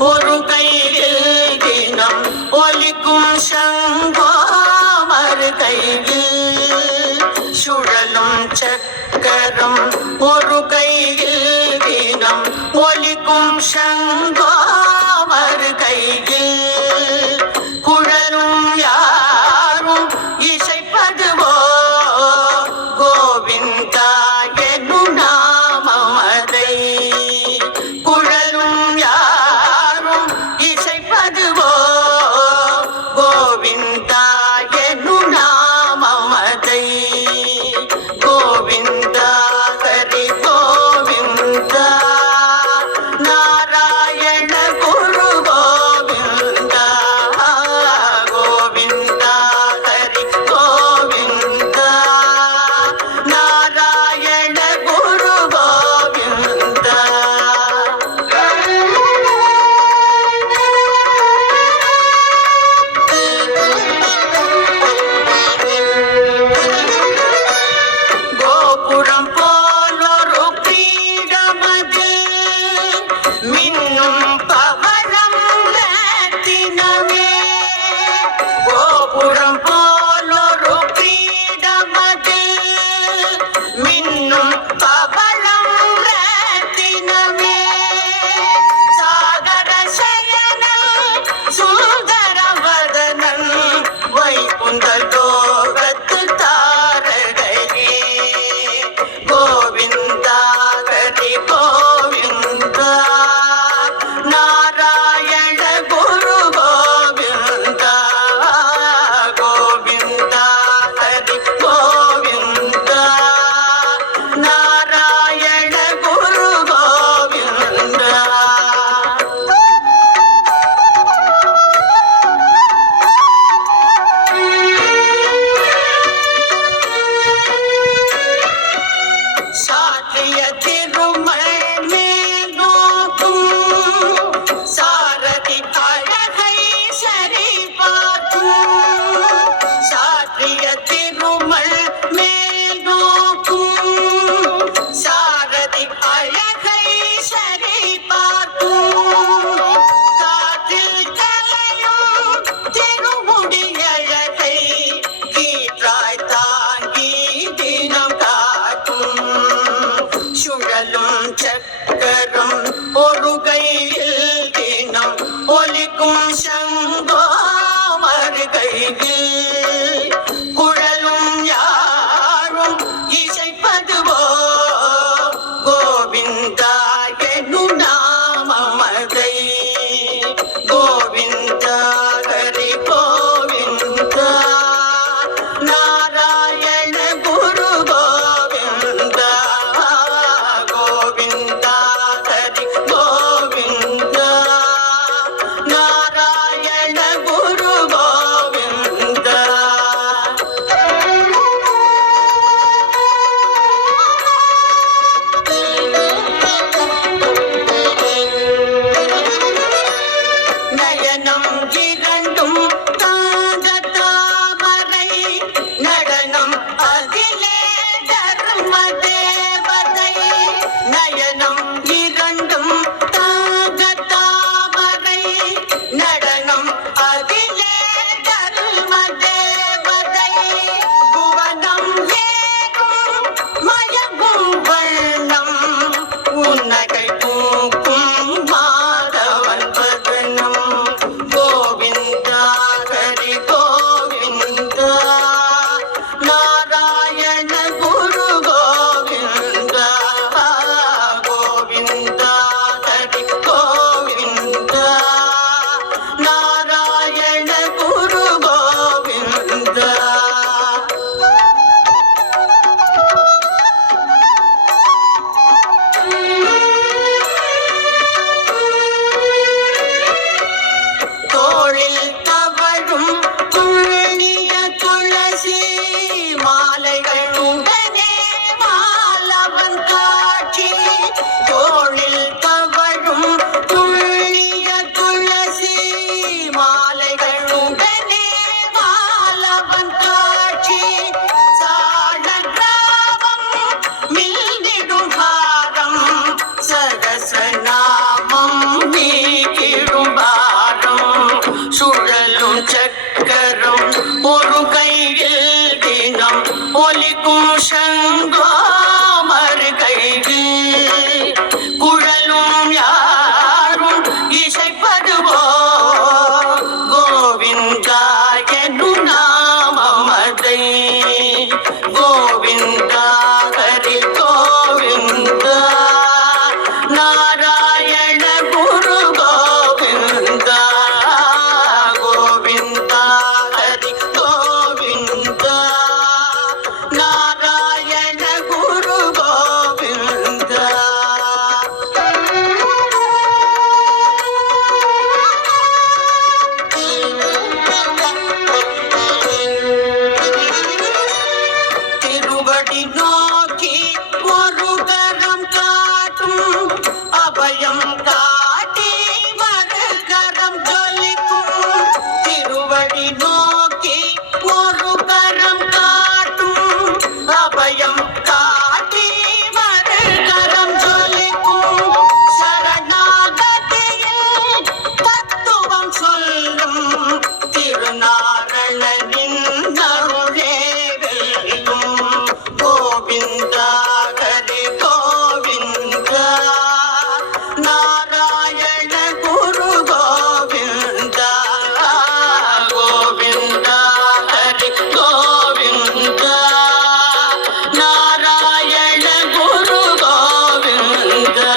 ஒரு கையில் தினம் ஒலிக்கும் சங்கோ மறு கையில் சுழலும் சக்கரம் ஒரு கையில் தினம் ஒலிக்கும் சங்கோ மறு கையில் குழலும் யாரும் இசைப்பதுவோ கோவிந்தா என்னும் நாமமதை குழலும் யாரும் இசைப்பதுவோ கோவிந்தா என்னும் நாமமதை கோவிந்தா ஹரி கோவிந்தா நாராயண குரு கோவிந்தா கோவிந்தா ஹரி கோவிந்தா நாராயண குரு கோவிந்தா கோபுரம் போலொரு பீடமது மின்னும் பவளம் ரத்தினமே கோபுரம் போலொரு பீடமது மின்னும் பவளம் ரத்தினமே சாகர சயனன் சுந்தரவதனன் வைகுந்த லோகத்து தாரகையே கோவிந்தா ஹரி கோவிந்தா நாராயண குரு கோவிந்தா கோவிந்தா ஹரி கோவிந்தா நாராயண குரு கோவிந்தா சாற்றிய திருமல் மேல் நோக்கும் சாரதி அழகை சரி பார்க்கும் சாற்றிய திருமல் மேல் நோக்கும் சாரதி அழகை சரி பார்க்கும் காற்றில் கலையும் திருமுடி அழகை கீற்றாய் தாங்கி தினம் காக்கும் சுழலும் சக்கரம் ஒரு கையில் தினம் ஒலிக்கும் சங்கோ மறு கையில் குழலும் யாரும் இசைப்பதுவோ கோவிந்தா என்னும் நாமமதை கோவிந்தா ஹரி கோவிந்தா நாராயண குரு கோவிந்தா கோவிந்தா ஹரி கோவிந்தா நாராயண குரு கோவிந்தா நயனம் இரண்டும் தாங்க தாமரை நடனம் அதிலே தர்ம தேவதை நயனம் இரண்டும் தாங்க தாமரை நடனம் அதிலே தர்ம தேவதை புவனம் ஏறும் மயங்கும் வண்ணம் உன்னகை பூக்கும் மாதவன் வதனம் கோவிந்தா ஹரி கோவிந்தா நாராயண குரு கோவிந்தா கோவிந்தா ஹரி கோவிந்தா நாராயண குரு கோவிந்தா தோளில் தவழும் புண்ணிய துளசி மாலைகள் உடனே மாலவன் காட்சி தோளில் தவழும் புண்ணிய துளசி மாலைகள் உடனே மாலவன் காட்சி சால கிராமம் மில்லிடும் பாரம் சகசநாமம் நீக்கிடும் ஒலிக்கும் சங்கோ மறுகைக்கு குழலும் யாரும் இசைப்பதுவோ கோவிந்தா என்னும் நாமமதை கோவிந்தா ஹரி கோவிந்தா நாராயண குரு கோவிந்தா கோவிந்தா ஹரி கோவிந்தா நாராயண குரு கோவிந்தா திருவடி நோக்கி ஒரு கரம் காட்டும் அபயம் காட்டி மறு கரம் ஜொலிக்கும் திருவடி நோக்கி ஒரு கரம் காட்டும் அபயம் காட்டி மறு கரம் ஜொலிக்கும் சரணாகதியில் தத்துவம் சொல்லும் திருநாரணனின் அருளே வெல்லும் கோவிந்தா ஹரி கோவிந்தா நாராயண குரு கோவிந்தா கோவிந்தா ஹரி கோவிந்தா நாராயண குரு கோவிந்தா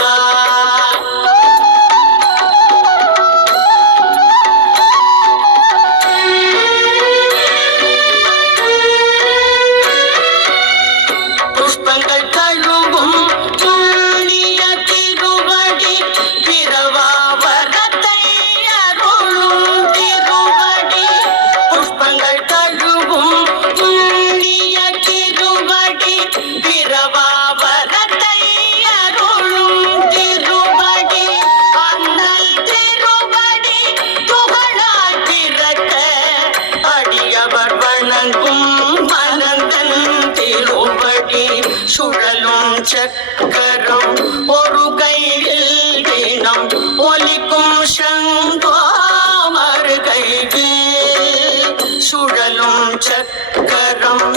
புஷ்பங்கள் கழுவும் புண்ணிய திருவடி பிரவாவரத்தை அருளும் திருவடி புஷ்பங்கள் கழுவும் புண்ணிய திருவடி பிரவாவரத்தை அருளும் திருவடி அண்ணல் திருவடி புகழாய் பிறக்க அடியவர் வணங்கும் மனந்தன் திருவடி சுழலும் சக்கரம் ஒரு கையில் தினம் ஒலிக்கும் சங்கோ மறுகைக்கு சுழலும் சக்கரம்